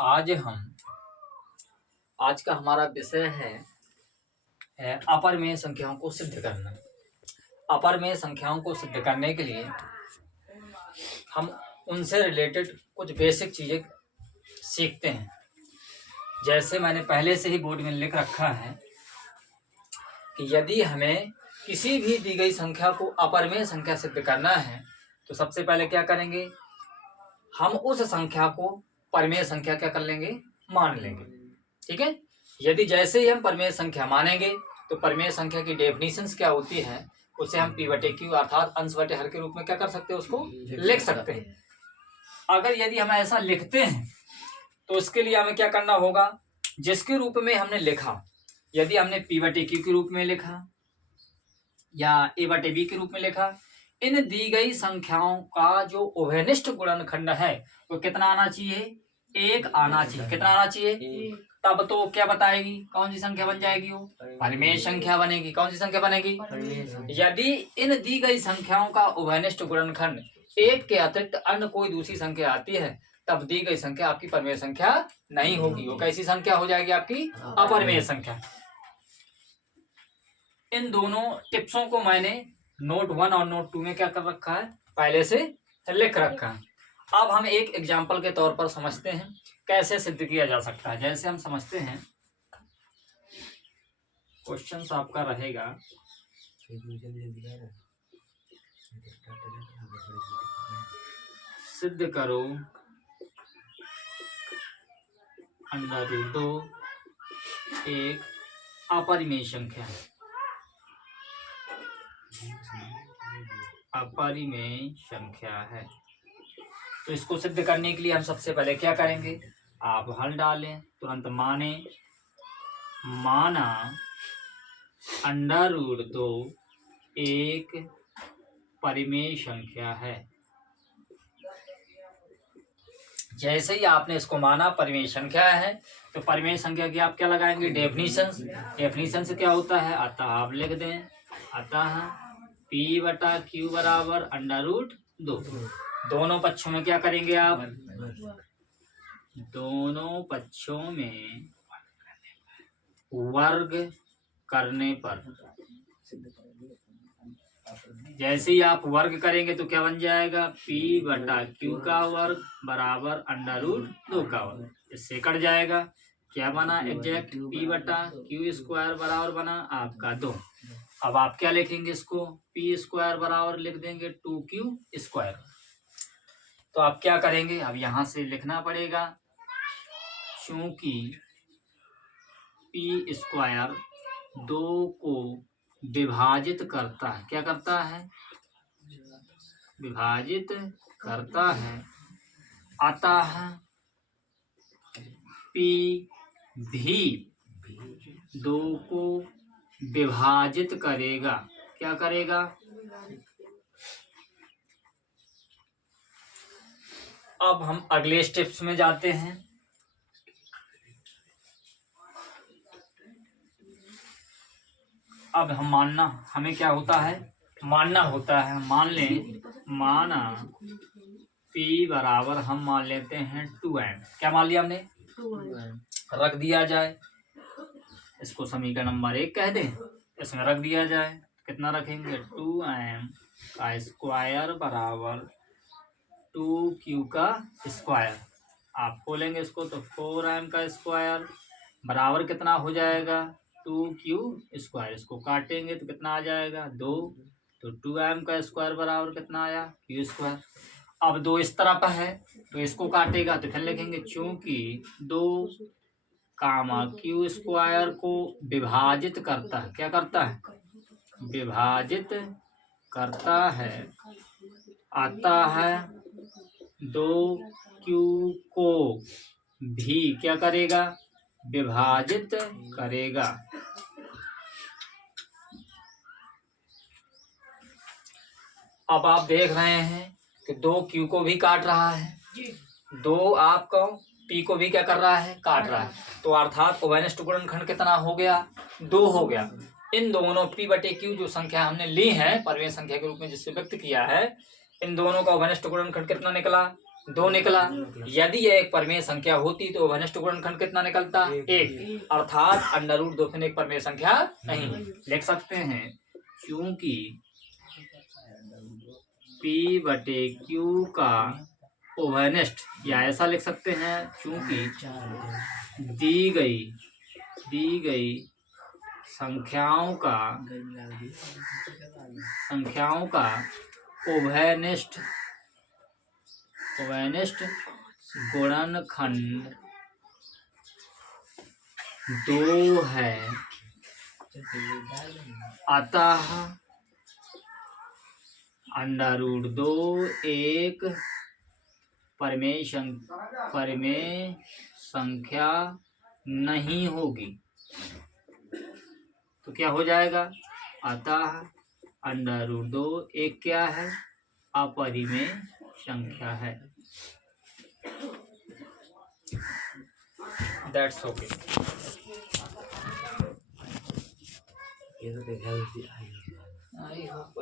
आज का हमारा विषय है अपरिमेय संख्याओं को सिद्ध करना। अपरिमेय संख्याओं को सिद्ध करने के लिए हम उनसे रिलेटेड कुछ बेसिक चीजें सीखते हैं। जैसे मैंने पहले से ही बोर्ड में लिख रखा है कि यदि हमें किसी भी दी गई संख्या को अपरिमेय संख्या सिद्ध करना है तो सबसे पहले क्या करेंगे, हम उस संख्या को परिमेय संख्या क्या कर लेंगे, मान लेंगे। ठीक है। यदि जैसे ही हम परिमेय संख्या मानेंगे तो परिमेय संख्या की डेफिनेशंस क्या होती है, उसे हम पी बटे क्यू अर्थात अंश बटे हर के रूप में क्या कर सकते हैं, उसको लिख सकते हैं। अगर यदि हम ऐसा लिखते हैं तो उसके लिए हमें क्या करना होगा, जिसके रूप में हमने लिखा, यदि हमने पी बटे क्यू के रूप में लिखा या ए बटे बी के रूप में लिखा, इन दी गई संख्याओं का जो उभयनिष्ठ गुणनखंड है वो कितना आना चाहिए, 1 आना चाहिए। कितना आना चाहिए, तब तो क्या बताएगी, कौन सी संख्या बन जाएगी, वो परिमेय संख्या बनेगी। कौन सी संख्या बनेगी, यदि इन दी गई संख्याओं का उभयनिष्ठ गुणनखंड 1 के अतिरिक्त अन्य कोई दूसरी संख्या आती है तब दी गई संख्या आपकी परिमेय संख्या नहीं होगी, वो कैसी संख्या हो जाएगी, आपकी अपरिमेय संख्या। इन दोनों टिप्सों को मैंने नोट 1 और नोट 2 में क्या कर रखा है, पहले से लिख रखा है। अब हम एक एग्जाम्पल के तौर पर समझते हैं कैसे सिद्ध किया जा सकता है। जैसे हम समझते हैं, क्वेश्चन आपका रहेगा, सिद्ध करो √2 एक अपरिमेय संख्या है। अपरिमेय संख्या है तो इसको सिद्ध करने के लिए हम सबसे पहले क्या करेंगे, आप हल डालें, तुरंत माना √2 एक परिमेय संख्या है। जैसे ही आपने इसको माना परिमेय संख्या है तो परिमेय संख्या की आप क्या लगाएंगे, डेफिनेशन से क्या होता है, अतः आप लिख दें, अतः P बटा Q बराबर √2। दोनों पक्षों में क्या करेंगे आप, दोनों पक्षों में वर्ग करने पर, जैसे ही आप वर्ग करेंगे तो क्या बन जाएगा, P बटा Q का वर्ग बराबर √2 का वर्ग, इससे कट जाएगा, क्या बना एग्जैक्ट P बटा Q स्क्वायर बराबर बना आपका 2। अब आप क्या लिखेंगे, इसको P स्क्वायर बराबर लिख देंगे 2Q स्क्वायर। तो आप क्या करेंगे, अब यहां से लिखना पड़ेगा, चूंकि P स्क्वायर 2 को विभाजित करता है, क्या करता है, विभाजित करता है, अतः P भी 2 को विभाजित करेगा। क्या करेगा, अब हम अगले स्टेप्स में जाते हैं। अब हमें क्या होता है, मानना होता है। मान लें, माना P बराबर हम मान लेते हैं 2m। क्या मान लिया हमने, 2m रख दिया जाए, इसको समीकरण नंबर 1 कह दें, इसमें रख दिया जाए, कितना रखेंगे, 2m का स्क्वायर बराबर 2q का स्क्वायर। आप खोलेंगे इसको तो 4m का स्क्वायर बराबर कितना हो जाएगा, 2q स्क्वायर। इसको काटेंगे तो कितना आ जाएगा, 2, तो 2m का स्क्वायर बराबर कितना आया, q स्क्वायर। अब 2 इस तरफ है तो इसको काटेगा तो फिर लिखेंगे, चूंकि 2 q स्क्वायर को विभाजित करता है, क्या करता है, विभाजित करता है, अतः 2q को भी क्या करेगा, विभाजित करेगा। अब आप देख रहे हैं कि 2q को भी काट रहा है, 2 आपको P को भी क्या कर रहा है, काट रहा है, तो अर्थात उभयनिष्ठ गुणनखंड कितना हो गया, 2 हो गया। इन दोनों P बटे Q जो संख्या हमने ली है परिमेय संख्या के रूप में जिससे व्यक्त किया है, इन दोनों का उभयनिष्ठ गुणनखंड कितना निकला, 2 निकला। यदि यह एक परिमेय संख्या होती तो वनिष्ठ गुणनखंड कितना निकलता? 1। अर्थात अंडर रूट 2 फिर एक परिमेय संख्या नहीं। लिख सकते हैं क्योंकि P/Q का ओवरनेस्ट, या ऐसा लिख सकते हैं क्योंकि दी गई संख्याओं का ओवरनेस्ट गुणनखंड 2 है, अतः अंडर रूट 2 एक परिमेय संख्या नहीं होगी। तो क्या हो जाएगा? अतः अंडर रूट 2 एक क्या है? अपरिमेय संख्या है। That's okay. I hope